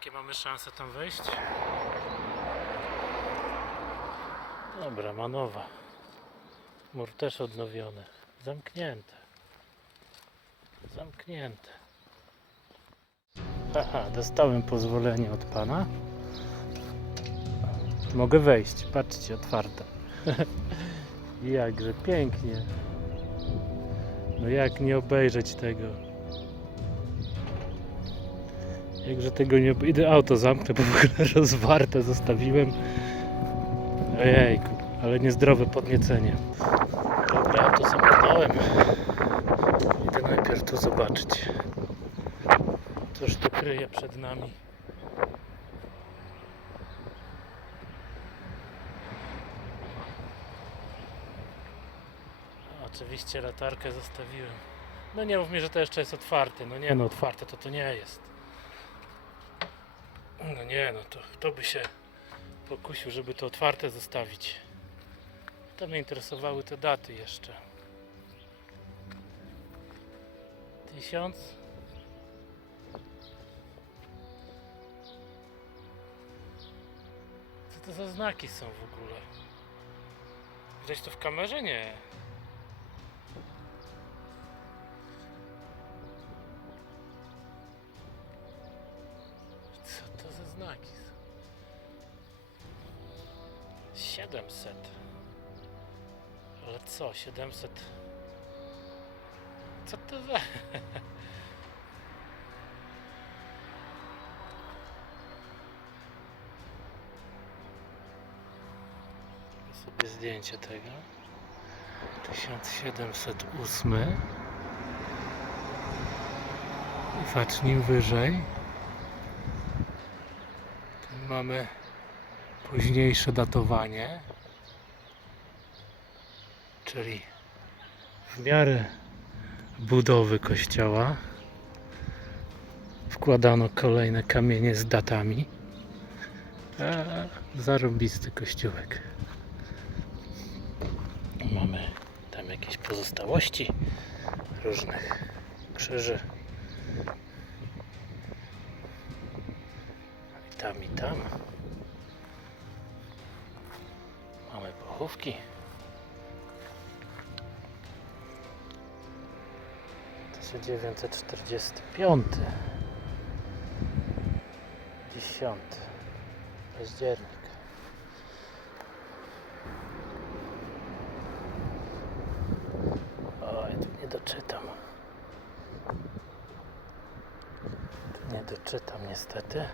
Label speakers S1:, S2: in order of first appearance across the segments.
S1: Jakie mamy szanse tam wejść? Dobra, Manowa. Mur też odnowiony. Zamknięte. Zamknięte. Haha, dostałem pozwolenie od pana. Mogę wejść. Patrzcie, otwarte. Jakże pięknie. No jak nie obejrzeć tego? Jakże tego nie. Idę auto zamknę, bo w ogóle rozwarte zostawiłem. Ojejku, ale niezdrowe podniecenie. Dobra, auto zamknąłem. Idę najpierw tu zobaczyć. Cóż tu kryje przed nami. Oczywiście latarkę zostawiłem. No nie mów mi, że to jeszcze jest otwarte. No nie no, otwarte to to nie jest. No nie no, to kto by się pokusił, żeby to otwarte zostawić. To mnie interesowały te daty jeszcze. Tysiąc? Co to za znaki są w ogóle? Widać to w kamerze? Nie. 700. Ale co, 700? Co to za... Sobie zdjęcie tego. 1708. I zacznij wyżej. Mamy późniejsze datowanie, czyli w miarę budowy kościoła wkładano kolejne kamienie z datami. A, zarąbisty kościółek. Mamy tam jakieś pozostałości różnych krzyży. I tam i tam. To 1945. 10 październik. Oj, tu nie doczytam. Tu nie doczytam niestety.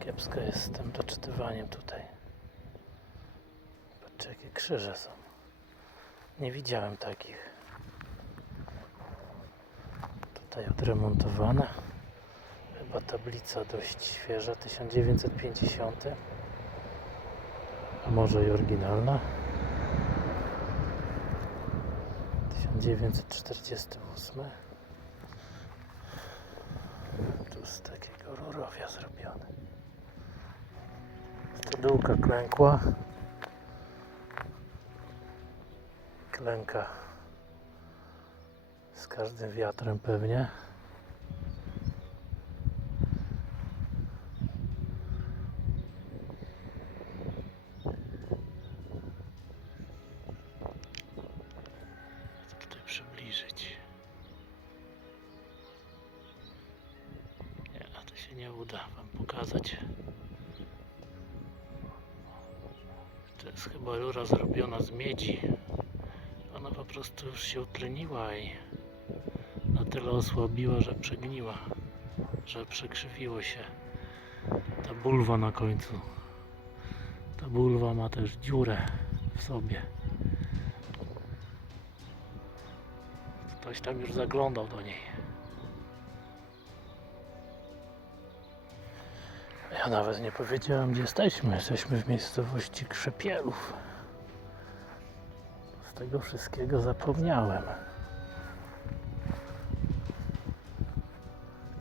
S1: Kiepsko jest z tym doczytywaniem tutaj. Patrzcie jakie krzyże są. Nie widziałem takich. Tutaj odremontowane. Chyba tablica dość świeża, 1950. A może i oryginalna. 1948. Tu z takiego rurowia zrobione. Stodółka klękła. Klęka z każdym wiatrem pewnie. Nie, to się nie uda Wam pokazać. To jest chyba rura zrobiona z miedzi. Prostu już się utleniła i na tyle osłabiła, że przegniła, że przekrzywiło się. Ta bulwa na końcu. Ta bulwa ma też dziurę w sobie. Ktoś tam już zaglądał do niej. Ja nawet nie powiedziałem, gdzie jesteśmy. Jesteśmy w miejscowości Krzepielów tego wszystkiego zapomniałem.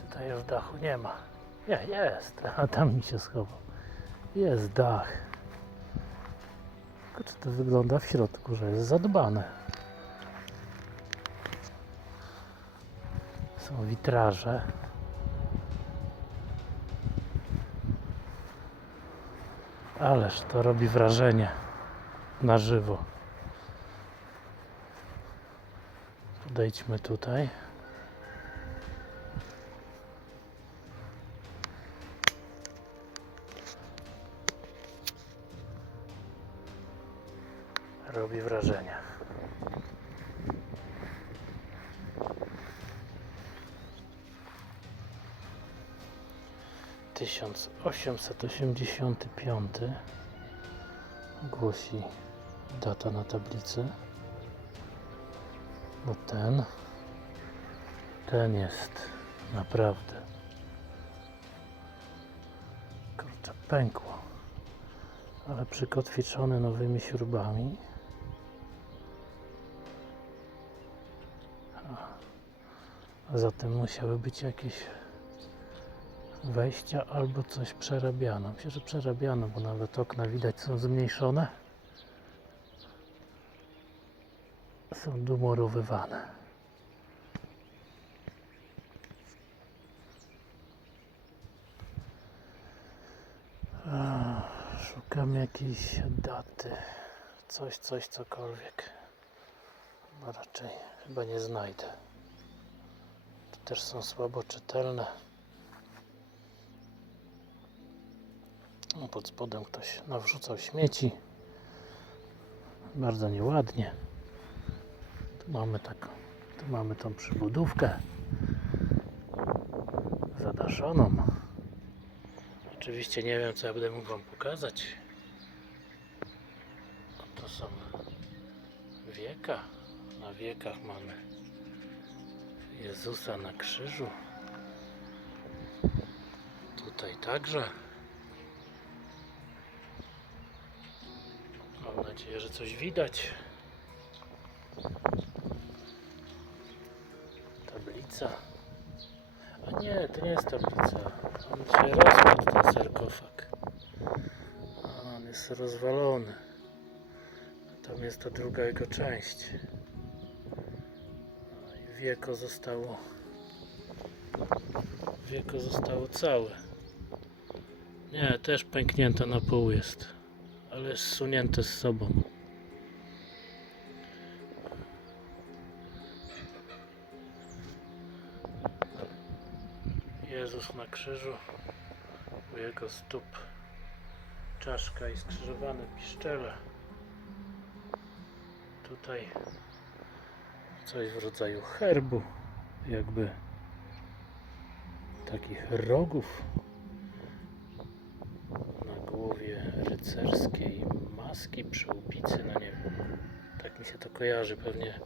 S1: Tutaj już dachu nie ma. Nie, jest, a tam mi się schował. Jest dach. Tylko czy to wygląda w środku, że jest zadbane. Są witraże. Ależ to robi wrażenie na żywo. Podejdźmy tutaj. Robi wrażenie. Tysiąc osiemset osiemdziesiąty piąty głosi data na tablicy. No ten, ten jest naprawdę. Kurczę, pękło. Ale przykotwiczony nowymi śrubami. Zatem musiały być jakieś wejścia albo coś przerabiano. Myślę, że przerabiano, bo nawet okna widać są zmniejszone. Są dumorowywane. Szukam jakiejś daty. Coś, coś, cokolwiek. No raczej chyba nie znajdę. Tu też są słabo czytelne. No, pod spodem ktoś nawrzucał śmieci. Bardzo nieładnie. Tu mamy taką, tu mamy tą przybudówkę zadaszoną. Oczywiście nie wiem co ja będę mógł wam pokazać. To są wieka. Na wiekach mamy Jezusa na krzyżu. Tutaj także. Mam nadzieję, że coś widać. Tablica. A nie, to nie jest tablica. On się rozpadł, ten sarkofag. On jest rozwalony. Tam jest ta druga jego część. No I wieko zostało. Wieko zostało całe. Nie, też pęknięte na pół jest. Ale zsunięte z sobą. Jezus na krzyżu, u jego stóp czaszka i skrzyżowane piszczele. Tutaj coś w rodzaju herbu, jakby takich rogów na głowie rycerskiej maski przy łupicy, no nie wiem, tak mi się to kojarzy, pewnie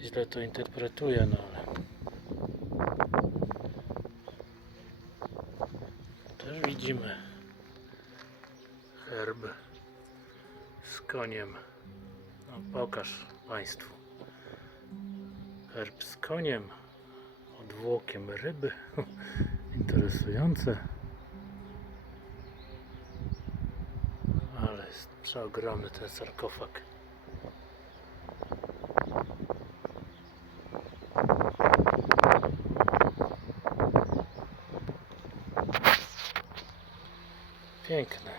S1: źle to interpretuję, no ale Też widzimy herb z koniem. No, pokaż Państwu. Herb z koniem, odwłokiem ryby. Interesujące. Ale jest przeogromny ten sarkofag. Piękne.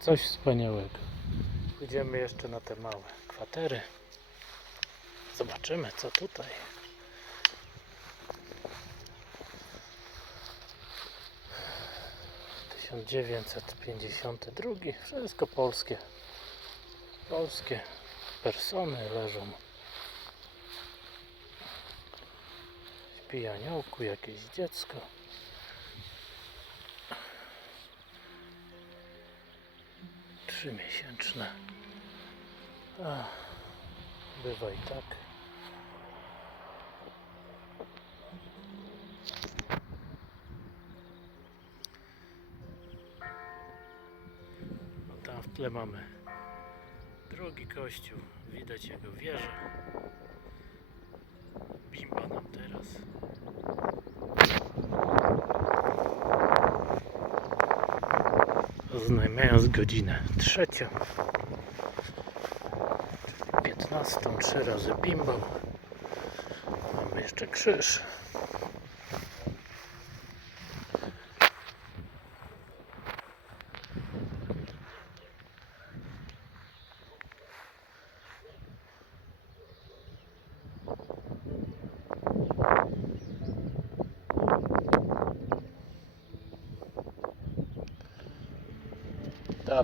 S1: Coś wspaniałego. Pójdziemy jeszcze na te małe kwatery. Zobaczymy co tutaj. Tysiąc dziewięćset pięćdziesiąty drugi. Wszystko polskie. Polskie persony leżą. Śpi aniołku, jakieś dziecko. Trzymiesięczne. Ach, bywa i tak. No tam w tle mamy drugi kościół. Widać jego wieżę. Bimba nam teraz. Oznajmiając godzinę trzecią. 15, trzy razy bimbał. Mamy jeszcze krzyż.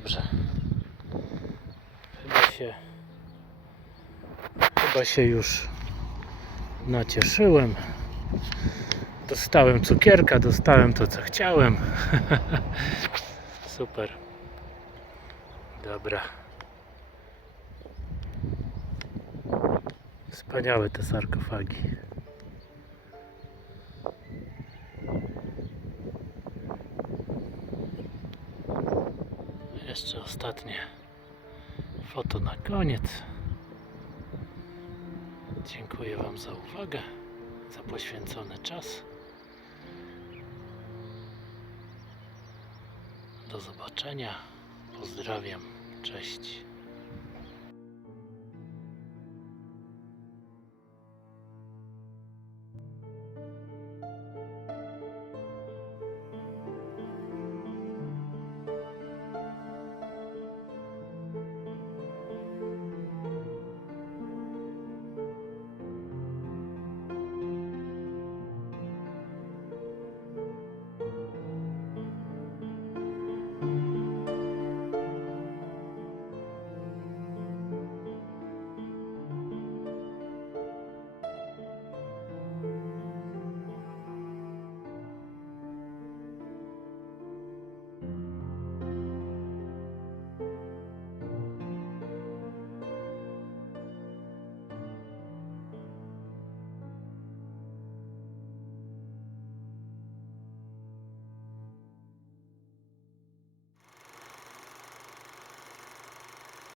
S1: Dobrze. Chyba się chyba się już nacieszyłem. Dostałem cukierka, dostałem to co chciałem. Super. Dobra. Wspaniałe te sarkofagi. Jeszcze ostatnie foto na koniec. Dziękuję Wam za uwagę, za poświęcony czas. Do zobaczenia. Pozdrawiam. Cześć.